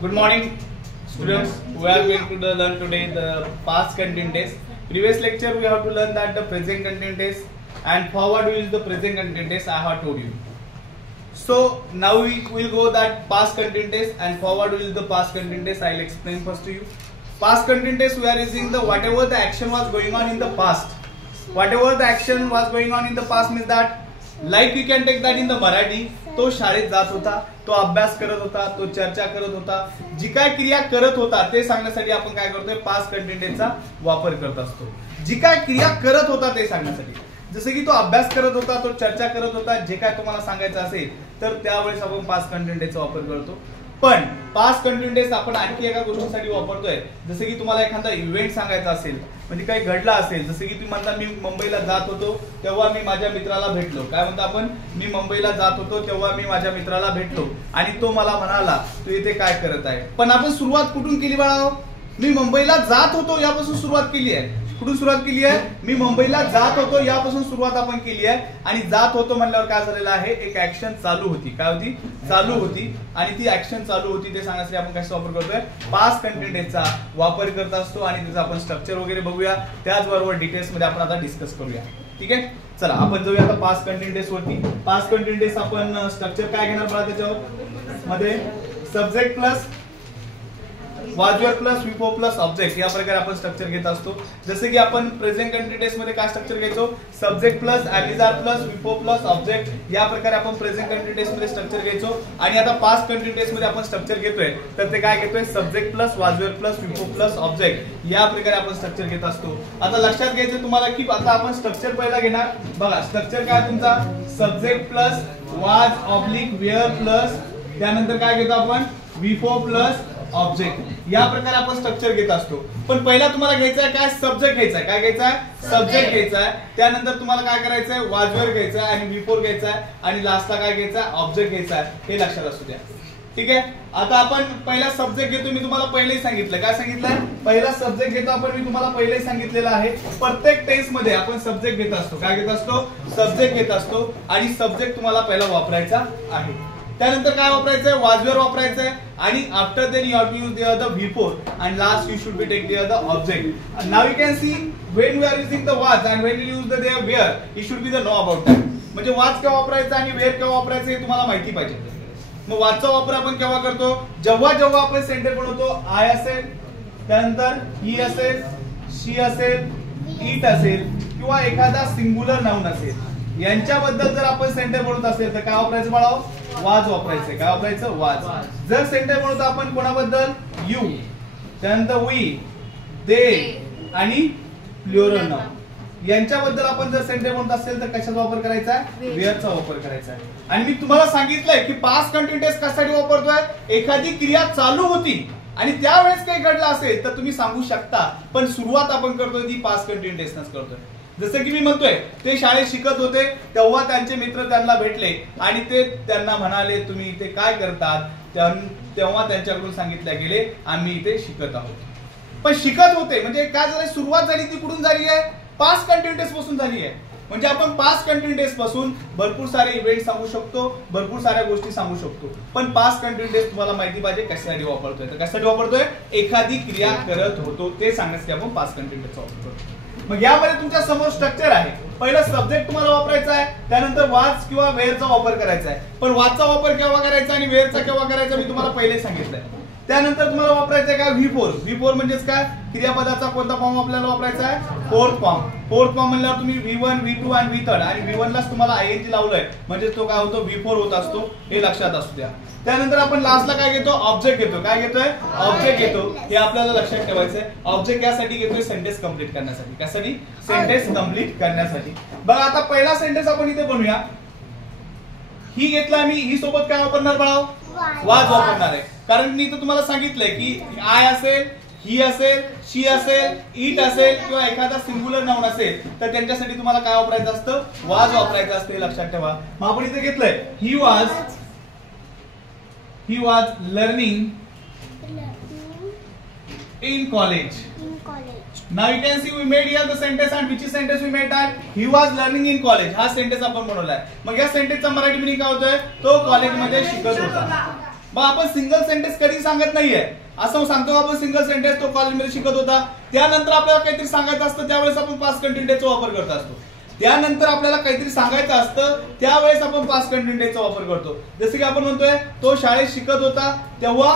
Good morning, students. We are going to learn today the past continuous. Previous lecture we have to learn that the present continuous and forward is the present continuous. I have told you. So now we will go that past continuous and forward is the past continuous. I will explain first to you. Past continuous we are using the whatever the action was going on in the past. Whatever the action was going on in the past means that like we can take that in the Marathi. तो शाळेत जात होता, तो अभ्यास करत होता, तो चर्चा करत होता, जी काय क्रिया करत होता ते सांगण्यासाठी आपण काय करतोय पास्ट कंटिन्यूचा वापर करत असतो. जी काय क्रिया करत होता ते सांगण्यासाठी, जसे की तो अभ्यास करत होता, तो चर्चा करत होता, जे काय तुम्हाला सांगायचं असेल तर त्यावेळेस आपण पास्ट कंटिन्यूचा वापर करतो. पण पास्ट कंटिन्यूस आपण आणखी एका गोष्टीसाठी वापरतोय, जसे की तुम्हाला एखादा इव्हेंट सांगायचा असेल, म्हणजे काही घडला असेल, जसे की तुम्ही म्हणता मी मुंबईला जात होतो तेव्हा मी माझ्या मित्राला भेटलो. काय म्हणता आपण, मी मुंबईला जात होतो तेव्हा मी माझ्या मित्राला भेटलो आणि तो मला म्हणाला तू इथे काय करत आहे. पण आपण सुरुवात कुठून केली बाळा? मी मुंबईला जात होतो यापासून सुरुवात केली आहे. कुठून सुरुवात केली आहे? मी मुंबईला जात होतो यापासून सुरुवात आपण केली आहे. आणि जात होतो म्हणल्यावर काय झालेलं आहे, एक ऍक्शन चालू होती. काय होती? चालू होती. आणि ती ऍक्शन चालू होती ते सांगण्यासाठी आपण कशाचा वापर करतोय? पास्ट कंटिन्यूचा वापर करत असतो. आणि त्याचं आपण स्ट्रक्चर वगैरे बघूया, त्याचबरोबर डिटेल्स मध्ये आपण आता डिस्कस करूया. ठीक आहे, चला आपण जाऊया आता पास्ट कंटिन्यूस वरती. पास्ट कंटिन्यूस आपण स्ट्रक्चर काय घेणार बघा, त्याच्यावर मध्ये subject plus was were plus V four plus object या प्रकारे आपण स्ट्रक्चर घेत असतो. जसे की आपण प्रेझेंट कंटिन्यूस मध्ये काय स्ट्रक्चर घ्यायचो, सब्जेक्ट प्लस ॲलिजार प्लस विफो प्लस ऑब्जेक्ट या प्रकारे आपण प्रेझेंट कंटिन्यूस मध्ये स्ट्रक्चर घ्यायचो. आणि आता पास्ट कंटिन्यूस मध्ये आपण स्ट्रक्चर घेतोय तर ते काय घेतोय, subject plus was were plus V four plus object या प्रकारे आपण स्ट्रक्चर घेत असतो. आता लक्षात घ्यायचं तुम्हाला की आता आपण स्ट्रक्चर पहिला घेणार. बघा स्ट्रक्चर काय तुमचा, subject plus was oblique were plus त्यानंतर काय घेतो आपण, विफो प्लस ऑब्जेक्ट या प्रकारे आपण स्ट्रक्चर घेत असतो. पण पहिला तुम्हाला घ्यायचा आहे काय, सब्जेक्ट घ्यायचा आहे. काय घ्यायचा आहे? सब्जेक्ट घ्यायचा आहे. त्यानंतर तुम्हाला काय करायचं आहे, वाजवर घ्यायचा आहे आणि विफोर घ्यायचा आहे आणि लास्टला काय घ्यायचा आहे, ऑब्जेक्ट घ्यायचा आहे. हे लक्षात असू द्या. ठीक आहे, आता आपण पहिला सब्जेक्ट घेतो. मी तुम्हाला पहिलेही सांगितलं, काय सांगितलंय, पहिला सब्जेक्ट घेतो आपण. मी तुम्हाला पहिलेही सांगितलेलं आहे, प्रत्येक टेन्स मध्ये आपण सब्जेक्ट घेत असतो. काय घेत असतो? सब्जेक्ट घेत असतो. आणि सब्जेक्ट तुम्हाला पहिला वापरायचा आहे. त्यानंतर काय वापरायचंय, वाजवर वापरायचंय. आणि after then you have to use there the V four and last you should be take there the object. Now you can see when we are using the was and when you use the there where you should be the know about that. म्हणजे was केव्हा वापरायचा आणि wear केव्हा वापरायचं हे तुम्हाला माहिती पाहिजे. मग वाजचा वापर आपण केव्हा करतो, जेव्हा जेव्हा आपण सेंटेन्स बनवतो. आय असेल, त्यानंतर ही असेल, शी असेल, इट असेल किंवा एखादा सिंग्युलर नाउन असेल, यांच्याबद्दल जर आपण सेंटेन्स बनवत असेल तर काय वापरायचं बाळा, वाज वापरायचं. काय वापरायचं? वाज. जर सेंटेन्स बनवतो आपण कोणाबद्दल, यू, त्यानंतर वी, दे आणि प्लुरल नाउन यांच्याबद्दल आपण जर सेंटेन्स बनवत असेल तर कशाचा वापर करायचा आहे, वेअरचा वापर करायचा आहे. आणि मी तुम्हाला सांगितलंय की पास्ट कंटिन्यूअस कशासाठी वापरतोय, एखादी क्रिया चालू होती आणि त्यावेळेस काही घडलं असेल तर तुम्ही सांगू शकता, पण सुरुवात आपण करतोय ती पास्ट कंटिन्यूअसनच करतोय. जसं की मी म्हणतोय, ते शाळेत शिकत होते तेव्हा त्यांचे मित्र त्यांना भेटले आणि ते त्यांना म्हणाले तुम्ही इथे काय करतात. तेव्हा त्यांच्याकडून सांगितले गेले आम्ही इथे शिकत आहोत. पण शिकत होते म्हणजे काय झालं, सुरुवात झाली ती कुठून झाली आहे, पास्ट कंटिन्यूअस पासून झाली आहे. म्हणजे आपण पास्ट कंटिन्यूअस पासून भरपूर सारे इव्हेंट सांगू शकतो, भरपूर साऱ्या गोष्टी सांगू शकतो. पण पास्ट कंटिन्यूअस तुम्हाला माहिती पाहिजे कशासाठी वापरतोय. तर कशासाठी वापरतोय, एखादी क्रिया करत होतो ते सांगण्यासाठी आपण पास्ट कंटिन्यूअसचा वापर करतो. मग यामध्ये तुमच्या समोर स्ट्रक्चर आहे. पहिला सब्जेक्ट तुम्हाला वापरायचा आहे, त्यानंतर वाज किंवा वेअरचा वापर करायचा आहे. पण वाजचा वापर केव्हा करायचा आणि वेअरचा केव्हा करायचा मी तुम्हाला पहिले सांगितलंय. त्यानंतर तुम्हाला वापरायचं आहे काय, विफोर. विफोर म्हणजेच काय, क्रियापदाचा कोणता फॉर्म आपल्याला वापरायचा आहे, फोर्थ फॉर्म. फोर्थ फॉर्म म्हणल्यावर तुम्ही V1, V2 आणि V3 आणि V1 लाच तुम्हाला ING लावलंय म्हणजे तो काय होतो, विफोर होत असतो. हे लक्षात असू द्या. त्यानंतर आपण लास्टला काय घेतो, ऑब्जेक्ट घेतो. काय घेतोय, ऑब्जेक्ट घेतो. हे आपल्याला लक्षात ठेवायचंय. ऑब्जेक्ट यासाठी घेतोय, सेंटेन्स कंप्लीट करण्यासाठी. कशासाठी, सेंटेन्स कंप्लीट करण्यासाठी. बघा आता पहिला सेंटेन्स आपण इथे बनवूया. ही घेतला मी, ही सोबत काय वापरणार बाळा, वाज वापरणार आहे. कारण मी इथं तुम्हाला सांगितलंय की आय असेल, ही असेल, शी असेल, इट असेल किंवा एखादा सिंग्युलर नाउन असेल तर त्यांच्यासाठी तुम्हाला काय वापरायचं असतं, वाज वापरायचं असतं. लक्षात ठेवा. मग आपण इथे घेतलंय, ही was learning in college. Now you can see we made here the sentence and which sentence we made that he was learning in college. हा सेंटेन्स आपण बनवलाय. मग या सेंटेन्सचा मराठी मीनिंग काय होतोय, तो कॉलेजमध्ये शिकत होता. मग आपण सिंगल सेंटेन्स कधी सांगत नाहीये, असं सांगतो का आपण सिंगल सेंटेन्स तो कॉलेजमध्ये शिकत होता, त्यानंतर आपल्याला काहीतरी सांगायचं असतं त्यावेळेस आपण पास्ट कंटिन्यूचा वापर करत असतो. त्यानंतर आपल्याला काहीतरी सांगायचं असतं त्यावेळेस आपण पास्ट कंटिन्यूचा वापर करतो. जसं की आपण म्हणतोय तो शाळेत शिकत होता तेव्हा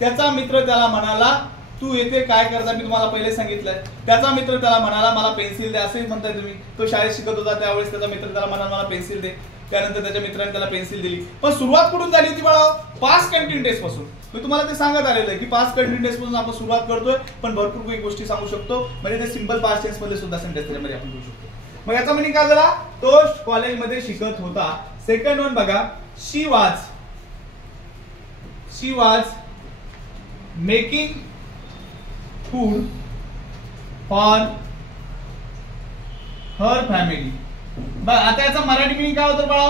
त्याचा मित्र त्याला म्हणाला तू येथे काय करता, मी तुम्हाला पहिले सांगितलंय. त्याचा मित्र त्याला म्हणाला मला पेन्सिल दे, असंही म्हणताय तुम्ही. तो शाळेत शिकत होता त्यावेळेस त्याचा मित्र त्याला म्हणाला मला पेन्सिल दे, त्यानंतर त्याच्या मित्राने त्याला पेन्सिल दिली. पण सुरुवात कुठून झाली होती बाळा? पास्ट कंटिन्यूस पासून. मी तुम्हाला ते सांगत आलेलं आहे की पास्ट कंटिन्यूस पासून आपण सुरुवात करतोय, पण भरपूर काही गोष्टी सांगू शकतो. म्हणजे ते सिंपल पास्ट टेन्स मध्ये सुद्धा सेंटेन्स त्याच्यामध्ये आपण करू शकतो. मग याचा म्हणजे काय झाला, तो कॉलेजमध्ये शिकत होता. सेकंड वन बघा, she was making food for her family. आता याचा मराठी मिनिंग काय होतं बाळा?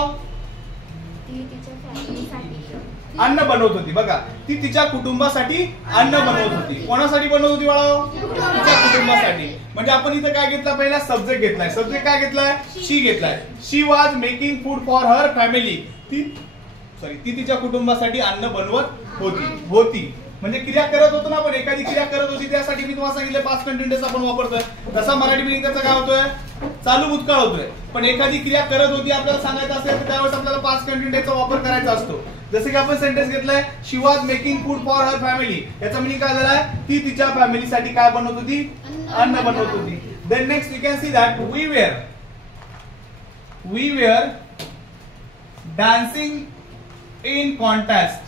अन्न बनवत होती. बघा, ती तिच्या कुटुंबासाठी अन्न बनवत होती. कोणासाठी बनवत होती बाळा? तिच्या कुटुंबासाठी. म्हणजे आपण इथं काय घेतला, पहिला सब्जेक्ट घेतलाय. सब्जेक्ट काय घेतलाय? शी घेतलाय. She was making food for her family. ती तिच्या कुटुंबासाठी अन्न बनवत होती. म्हणजे क्रिया करत होतो ना आपण, एखादी क्रिया करत होती त्यासाठी मी तुम्हाला सांगितलं पास्ट कंटिन्यूस आपण वापरतोय. तसा मराठी मिनिंग त्याचा काय होतोय? चालू भूतकाळ होतोय. पण एखादी क्रिया करत होती आपल्याला सांगायचं असेल तर त्यावेळेस आपल्याला पास्ट कंटिन्यूसचा वापर करायचा असतो. जसं की आपण सेंटेन्स घेतलाय she was making food for her family. याचा मिनिंग काय झालाय? ती तिच्या फॅमिलीसाठी काय बनवत होती? अन्न बनवत होती. Then next you can see that we were dancing in contest.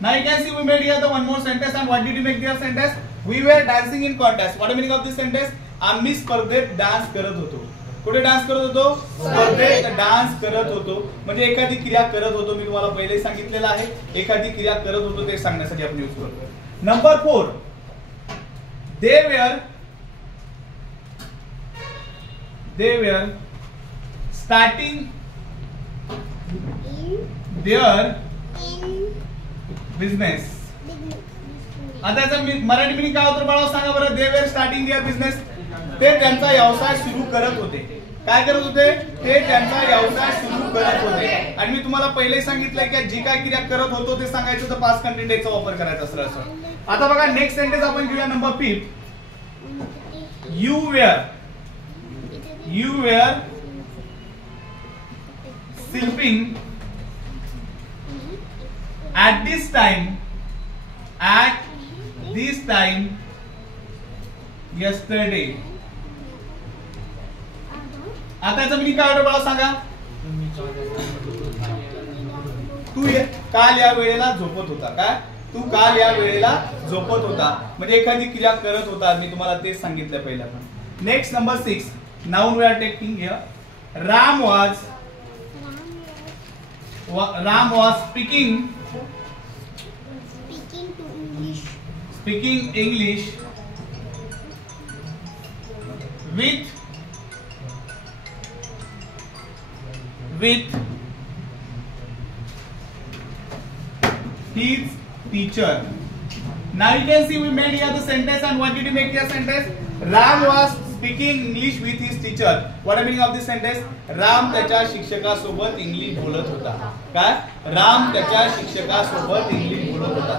Now you can see we made here the one more sentence, and what did you make their sentence? We were dancing in contest. What is the meaning of this sentence? आम्ही स्पर्धेत dance करत होतो. कुठे dance करत होतो? स्पर्धेत dance करत होतो. म्हणजे एखादी क्रिया करत होतो. मी तुम्हाला पहिले सांगितलेलं आहे, एखादी क्रिया करत होतो ते सांगण्यासाठी आपण यूज करतोय. Number 4, they were starting their business. आता याचा मराठी मिनिंग काय होतं बाळा? सांगा बरं. They were starting their business. ते त्यांचा व्यवसाय सुरू करत होते. काय करत होते? ते त्यांचा व्यवसाय सुरू करत होते. आणि मी तुम्हाला पहिले सांगितलंय की जी काय क्रिया करत होतो ते सांगायचं तर पास्ट कंटिन्यूचा वापर करायचा असं असं. आता बघा नेक्स्ट सेंटेन्स आपण घेऊया number 5. You were sleeping at this time yesterday. आता याचा मिनिंग काय होतं बाळा? सांगा. तू काल या वेळेला झोपत होता. काय? तू काल या वेळेला झोपत होता. म्हणजे एखादी क्रिया करत होता. मी तुम्हाला तेच सांगितलं पहिला. पण next number 6, noun we are taking here. Ram was speaking English with his teacher. Now you can see we made here the sentence, and what did you make here sentence? Ram was speaking English with his teacher. What is the meaning of this sentence? Ram त्याच्या शिक्षकासोबत English बोलत होता. काय? राम त्याच्या शिक्षकासोबत English बोलत होता.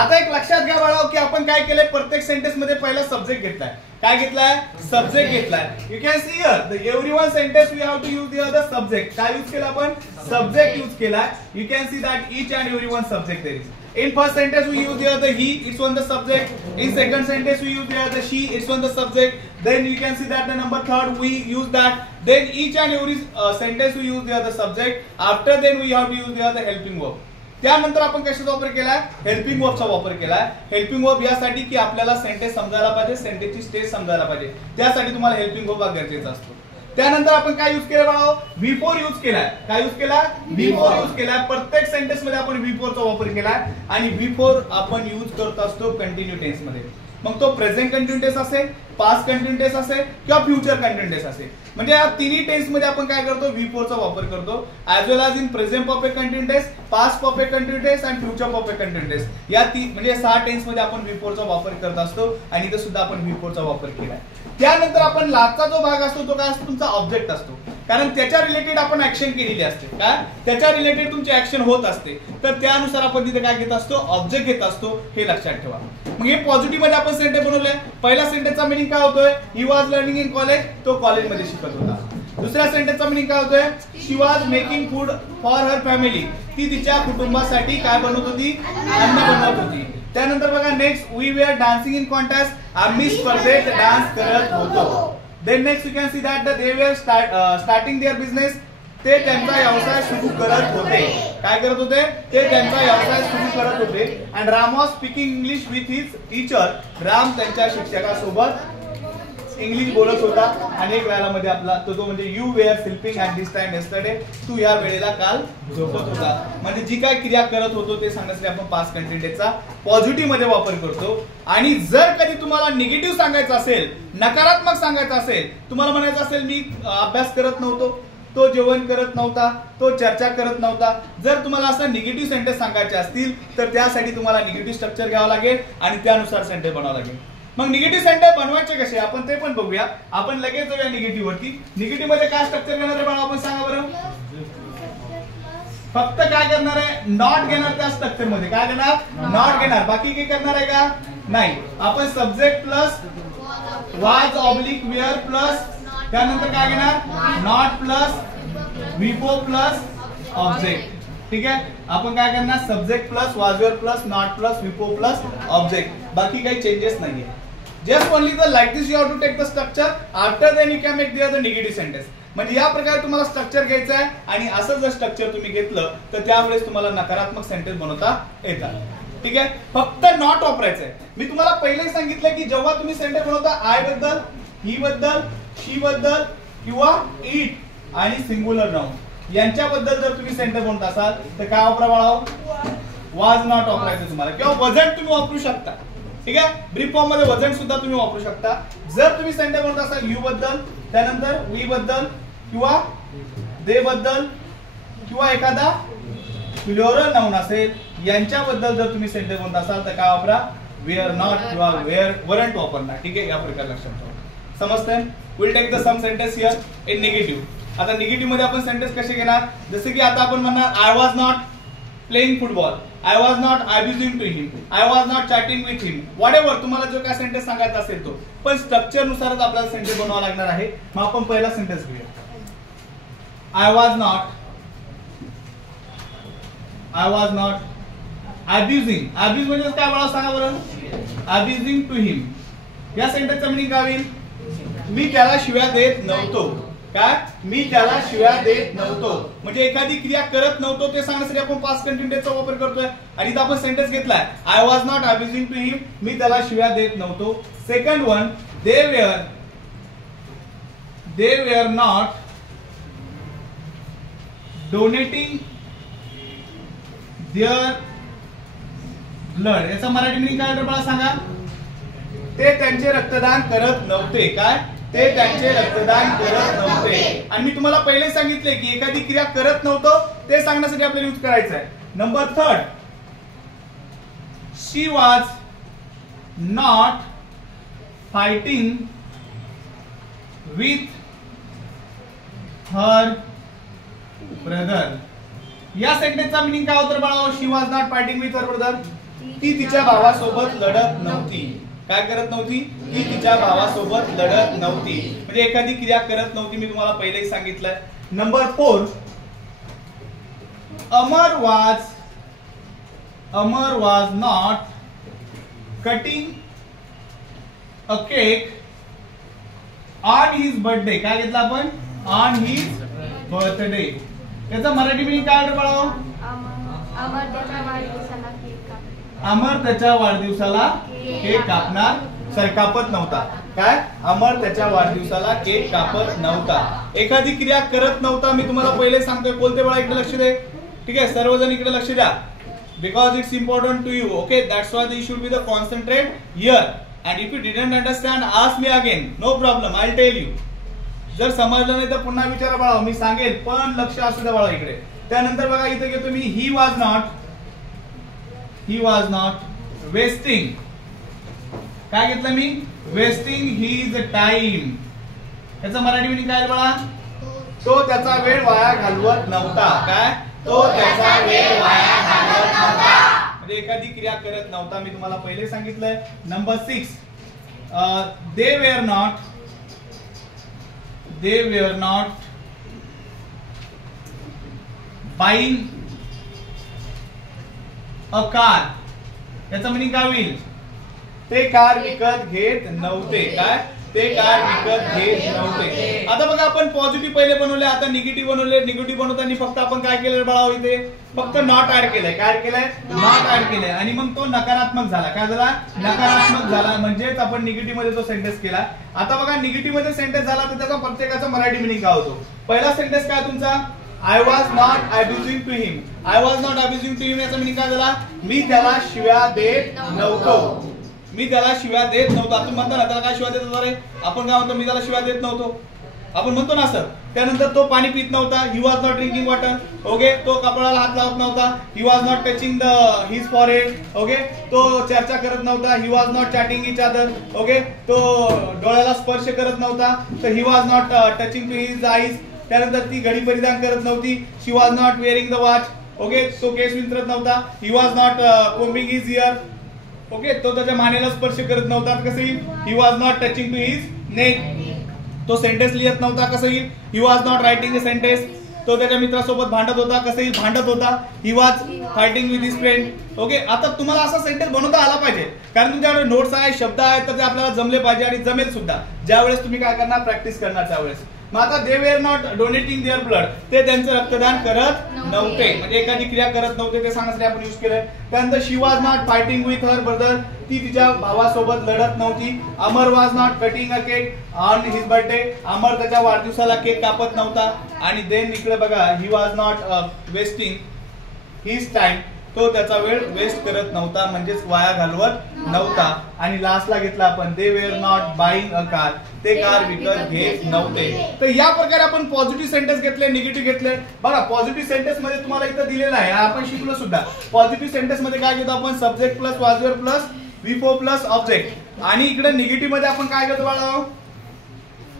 आता एक लक्षात घ्या बाळा की आपण काय केलंय, प्रत्येक सेंटेन्स मध्ये पहिला सब्जेक्ट घेतलाय. काय घेतलाय? सब्जेक्ट घेतलाय. You can see here the everyone sentence we have to use here the subject. काय यूज केला आपण? सब्जेक्ट यूज केलाय. You can see that each and everyone subject there is. In first sentence we use here the he, it's on the subject. In second sentence we use here the she, it's on the subject. Then you can see that the number third we use that. Then each and every sentence we use here the subject. After then we have to use here the helping verb. त्यानंतर आपण कशाचा वापर केलाय? Helping वर्बचा वापर केलाय. Helping verb यासाठी की आपल्याला सेंटेन्स समजायला पाहिजे, सेंटेन्सची स्टेज समजायला पाहिजे. त्यासाठी तुम्हाला हेल्पिंग वर्ब गरजेचा असतो. त्यानंतर आपण काय यूज केलं बाळा? बिफोर यूज केलाय. काय यूज केला? बिफोर यूज केलाय. प्रत्येक सेंटेन्स मध्ये आपण बिफोरचा वापर केलाय. आणि बिफोर आपण यूज करत असतो कंटिन्यू टेन्स मध्ये. मग तो प्रेझेंट कंटिन्यू टेन्स असेल, पास्ट कंटिन्यू टेन्स असेल किंवा फ्युचर कंटिन्यू टेन्स असेल. म्हणजे या तिन्ही टेन्स मध्ये आपण काय करतो? बिफोरचा वापर करतो. As well as in present perfect continue tense, past perfect continue tense आणि फ्युचर परफेक्ट कंटिन्यू टेन्स. या म्हणजे 6 टेन्स मध्ये आपण बिफोरचा वापर करत असतो. आणि इथे सुद्धा आपण बिफोरचा वापर केलाय. त्यानंतर आपण लास्टचा जो भाग असतो तो काय असतो? तुमचा ऑब्जेक्ट असतो. कारण त्याच्या रिलेटेड आपण ऍक्शन केलेली असते. काय त्याच्या रिलेटेड तुमची ऍक्शन होत असते, तर त्यानुसार आपण तिथे काय घेत असतो, ऑब्जेक्ट घेत असतो. हे लक्षात ठेवा. मग हे पॉझिटिव्ह मध्ये आपण सेंटेन्स बनवलंय. पहिल्या सेंटेन्सचा मिनिंग काय होतोय, he was learning in college, तो कॉलेजमध्ये शिकत होता. दुसऱ्या सेंटेन्सचा मिनिंग काय होतोय, she was making food for her family, ती तिच्या कुटुंबासाठी काय बनवत होती, अन्न बनवत होती. त्यानंतर बघा next, we were dancing in contest, आम्ही स्पर्धेत डान्स करत होतो. Then next you can see that they were starting their business, ते त्यांचा व्यवसाय सुरू करत होते. काय करत होते, ते त्यांचा व्यवसाय सुरू करत होते. And Ram was speaking English with his teacher, Ram त्यांच्या शिक्षकासोबत इंग्लिश बोलत होता. आणि एक वेळेला मध्ये आपला तो म्हणजे you were sleeping at this time yesterday, तू या वेळेला काल झोपत होता. म्हणजे जी काय क्रिया करत होतो ते सांगण्यासाठी आपण पास्ट कंटिन्यूचा पॉझिटिव्ह मध्ये वापर करतो. आणि जर कधी तुम्हाला निगेटिव्ह सांगायचं असेल, नकारात्मक सांगायचं असेल, तुम्हाला म्हणायचं असेल मी अभ्यास करत नव्हतो, तो जेवण करत नव्हता, तो चर्चा करत नव्हता, जर तुम्हाला असं निगेटिव्ह सेंटेन्स सांगायचे असतील तर त्यासाठी तुम्हाला निगेटिव्ह स्ट्रक्चर घ्यावं लागेल आणि त्यानुसार सेंटेन्स बनावं लागेल. मग निगेटिव्ह सेंटेन्स बनवायचे कसे आपण ते पण बघूया. आपण लगेच जाऊया निगेटिव्ह वरती. निगेटिव्ह मध्ये काय स्ट्रक्चर घेणार आहे बाळा, आपण सांगा बरं. फक्त काय करणार आहे, नॉट घेणार त्या स्ट्रक्चर मध्ये. काय घेणार, नॉट घेणार. बाकी काही करणार आहे का, नाही. आपण subject plus was oblique were plus त्यानंतर काय घेणार, not plus V four plus object. ठीक आहे, आपण काय करणार, subject plus was were plus not plus V four plus object. बाकी काही चेंजेस नाहीये. Just only the like this you have to take the structure, after then you can make the negative sentence. म्हणजे या प्रकारे तुम्हाला स्ट्रक्चर घ्यायचं आहे आणि असं जर स्ट्रक्चर तुम्ही घेतलं तर त्यावेळेस तुम्हाला नकारात्मक सेंटेन्स बनवता येतात. ठीक आहे, फक्त नॉट वापरायचं आहे. मी तुम्हाला पहिलेच सांगितलं की जेव्हा तुम्ही सेंटेन्स बनवता आय बद्दल, ही बद्दल, शी बद्दल किंवा इट आणि सिंग्युलर नाउन यांच्याबद्दल जर तुम्ही सेंटेन्स बनवत असाल तर काय वापरा बाळा, वाज नॉट वापरायचं तुम्हाला. किंवा वजन तुम्ही वापरू शकता. ठीक आहे, ब्रीफ फॉर्म मध्ये वजन सुद्धा तुम्ही वापरू शकता. जर तुम्ही सेंटेन्स बनवत असाल यू बद्दल, त्यानंतर वी बद्दल किंवा दे बद्दल किंवा एखादा प्लुरल नाउन असेल यांच्याबद्दल जर तुम्ही सेंटेन्स बनवत असाल तर काय वापरा, वेअर नॉट किंवा वेअर वरंट वापरणार. ठीक आहे, या प्रकारे लक्षात ठेवा. समजतंय. Will take the some sentence here in negative. आता निगेटिव्ह मध्ये आपण सेंटेन्स कसे घेणार, जसे की आता आपण म्हणणार I was not playing football, I was not abusing to him, I was not chatting with him, whatever तुम्हाला जो काय सेंटेन्स सांगायचा असेल तो. पण स्ट्रक्चर नुसारच आपल्याला सेंटेन्स बनवावा लागणार आहे. मग आपण पहिला सेंटेन्स घेऊया. I was not abusing. abuse म्हणजे काय मला सांगा बरं, abusing to him. या सेंटेन्सचा मीनिंग काय होईल, मी त्याला शिव्या देत नव्हतो. काय, मी त्याला शिव्या देत नव्हतो. म्हणजे एखादी क्रिया करत नव्हतो ते सांगण्यासाठी आपण पास्ट कंटिन्यूचा वापर करतोय. आणि इथं आपण सेंटेन्स घेतलाय I was not abusing to him, मी त्याला शिव्या देत नव्हतो. Second one, they were not donating their blood. याचा मराठी मीनिंग काय मला सांगा, ते त्यांचे रक्तदान करत नव्हते. काय, ते त्यांचे रक्तदान करत नव्हते. आणि मी तुम्हाला पहिले सांगितले की एखादी क्रिया करत नव्हतं ते सांगण्यासाठी आपल्याला यूज करायचं आहे. Number third, she was not fighting with her brother. या सेंटेन्सचा मीनिंग काय होतं बाळा, she was not fighting with her brother, ती तिच्या भावासोबत लढत नव्हती. काय करत नव्हती, ती तिच्या भावासोबत लढत नव्हती. म्हणजे एखादी क्रिया करत नव्हती. मी तुम्हाला पहिलेच सांगितलंय. Number 4, Amar was not cutting a cake on his birthday. काय घेतलं आपण, on his birthday. याचा मराठी मीनिंग काय आहे बाळा, अमर त्याच्या वाढदिवसाला केक कापत नव्हता. काय, अमर त्याच्या वाढदिवसाला केक कापत नव्हता. एखादी क्रिया करत नव्हता. मी तुम्हाला पहिले सांगतोय, बोलते बाळा इकडे लक्ष दे. ठीक आहे, सर्वजण इकडे लक्ष द्या. Because it's important to you. Okay, that's why you should be the concentrate here. And if you didn't understand ask me again, no problem, I will tell you. जर समजलं नाही तर पुन्हा विचारा बाळा, मी सांगेल, पण लक्ष असू द्या बाळा इकडे. त्यानंतर बघा इथे घेतो मी, ही वॉज नॉट वेस्टिंग. काय घेतलं मी, वेस्टिंग हिज टाइम. याचा मराठी मीनिंग काय बाळा, तो त्याचा वेळ वाया घालवत नव्हता. काय? तो त्याचा वेळ वाया घालवत नव्हता म्हणजे एखादी क्रिया करत नव्हता. मी तुम्हाला पहिले सांगितलंय. Number 6, they were not buying a car. याचा मीनिंग काय होईल? ते कार विकत घेत नव्हते. काय? ते कार विकत घेत नव्हते. आता बघा आपण पॉझिटिव्ह पहिले बनवले, आता निगेटिव्ह बनवले. निगेटिव्ह बनवताना फक्त आपण काय केलं बाळा? इथे फक्त नॉट ऍड केलंय. काय केलंय? नॉट ऍड केलंय. आणि मग तो नकारात्मक झाला. काय झाला? नकारात्मक झाला. म्हणजेच आपण निगेटिव्ह मध्ये तो सेंटेन्स केला. आता बघा निगेटिव्ह मध्ये सेंटेन्स झाला तर त्याचा प्रत्येकाचा मराठी मिनिंग काय होतो? पहिला सेंटेन्स काय तुमचा? I was not abusing to him. I was not abusing to him याचा मिनिंग काय झाला? मी त्याला शिव्या देत नव्हतो. मी त्याला शिव्या देत नव्हतो. आपण म्हणतो ना त्याला काय शिव्या देत होता रे? आपण काय म्हणतो? मी त्याला शिव्या देत नव्हतो. आपण म्हणतो ना सर. त्यानंतर तो पाणी पित नव्हता. He was not drinking water. Okay. तो कपड्याला हात लावत नव्हता. He was not touching his forehead. Okay. तो चर्चा करत नव्हता. He was not chatting each other. Okay. तो डोळ्याला स्पर्श करत नव्हता. तर he was not touching to his eyes. त्यानंतर ती घडी परिधान करत नव्हती. She was not wearing the watch. Okay. तो केस विंचरत नव्हता. He was not combing his hair. Okay. तो त्याच्या मानेला स्पर्श करत नव्हता. कसं येईल? He was not touching to his neck. तो सेंटेन्स लिहित नव्हता. कसं येईल? He was not writing a sentence. तो त्याच्या मित्रासोबत भांडत होता. कसं येईल? भांडत होता. He was fighting with his friend. Okay. आता तुम्हाला असा सेंटेन्स बनवता आला पाहिजे, कारण तुमच्याकडे नोट्स आहे, शब्द आहेत, तर ते आपल्याला जमले पाहिजे आणि जमेल सुद्धा ज्यावेळेस तुम्ही काय करणार? प्रॅक्टिस करणार त्यावेळेस. मग आता they were not donating their blood. ते त्यांचं रक्तदान करत नव्हते. म्हणजे एखादी क्रिया करत नव्हते ते सांगण्यासाठी आपण युज केलंय. त्यानंतर she was not fighting with her brother. ती तिच्या भावासोबत लढत नव्हती. Amar was not cutting a cake on his birthday. Amar त्याच्या वाढदिवसाला केक कापत नव्हता. आणि देन इकडे बघा, he was not wasting his time. तो त्याचा वेळ वेस्ट करत नव्हता, म्हणजेच वाया घालवत नव्हता. आणि लास्टला घेतला आपण दे were not buying a car. ते कार विकत घेत नव्हते. तर या प्रकारे आपण पॉझिटिव्ह सेंटेन्स घेतले, निगेटिव्ह घेतले. बघा पॉझिटिव्ह सेंटेन्स मध्ये तुम्हाला इथं दिलेलं आहे, आपण शिकलो सुद्धा. पॉझिटिव्ह सेंटेन्स मध्ये काय घेतो आपण? Subject plus was were plus V4 plus object. आणि इकडे निगेटिव्ह मध्ये आपण काय घेतो बाळा?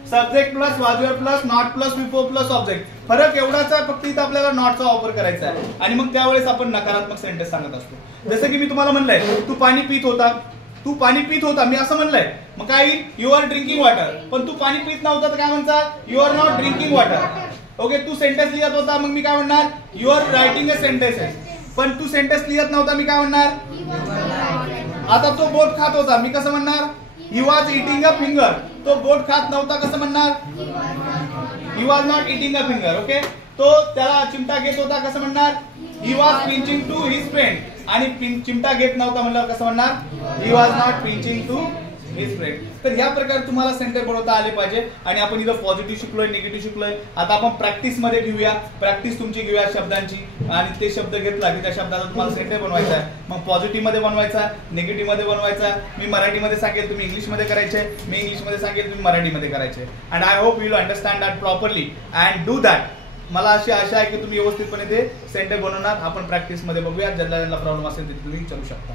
Subject plus was were plus not plus V4 plus object. फरक एवढाच आहे, फक्त इथं आपल्याला नॉटचा वापर करायचा आहे. आणि मग त्यावेळेस आपण नकारात्मक सेंटेन्स सांगत असतो. जसं की मी तुम्हाला म्हणलंय, तू पाणी पित होता. तू पाणी पित होता मी असं म्हणलंय. मग काय? You are drinking water. पण तू पाणी पित नव्हता तर काय म्हणतात? You are not drinking water. Okay. तू सेंटेन्स लिहित होता, मग मी काय म्हणणार? You are writing a sentences. पण तू सेंटेन्स लिहित नव्हता, मी काय म्हणणार? आता तो बोट खात होता, मी कसं म्हणणार? He was eating a finger. तो बोट खात नव्हता, कसं म्हणणार? He was not eating a finger. Okay. तो त्याला चिमटा घेत होता, कसं म्हणणार? He was pinching to his friend. आणि चिमटा घेत नव्हता म्हणल्यावर कसं म्हणणार? He was not pinching to his friend. तर या प्रकारे तुम्हाला सेंटेन्स बनवता आले पाहिजे. आणि आपण इथं पॉझिटिव्ह शिकलोय, निगेटिव्ह शिकलोय. आता आपण प्रॅक्टिस मध्ये घेऊया. प्रॅक्टिस तुमची घेऊया शब्दांची. आणि ते शब्द घेतला की त्या शब्दाचा तुम्हाला सेंटेन्स बनवायचा आहे. मग पॉझिटिव्ह मध्ये बनवायचा, निगेटिव्ह मध्ये बनवायचा. मी मराठीमध्ये सांगेल, तुम्ही इंग्लिश मध्ये करायचे. मी इंग्लिश मध्ये सांगेल, तुम्ही मराठीमध्ये करायचे. And I hope you will understand that properly and do that. मला अशी आशा आहे की तुम्ही व्यवस्थितपणे ते सेंटेन्स बनवणार. आपण प्रॅक्टिस मध्ये बघूया. ज्यांना प्रॉब्लेम असेल ते तुम्ही विचारू शकता.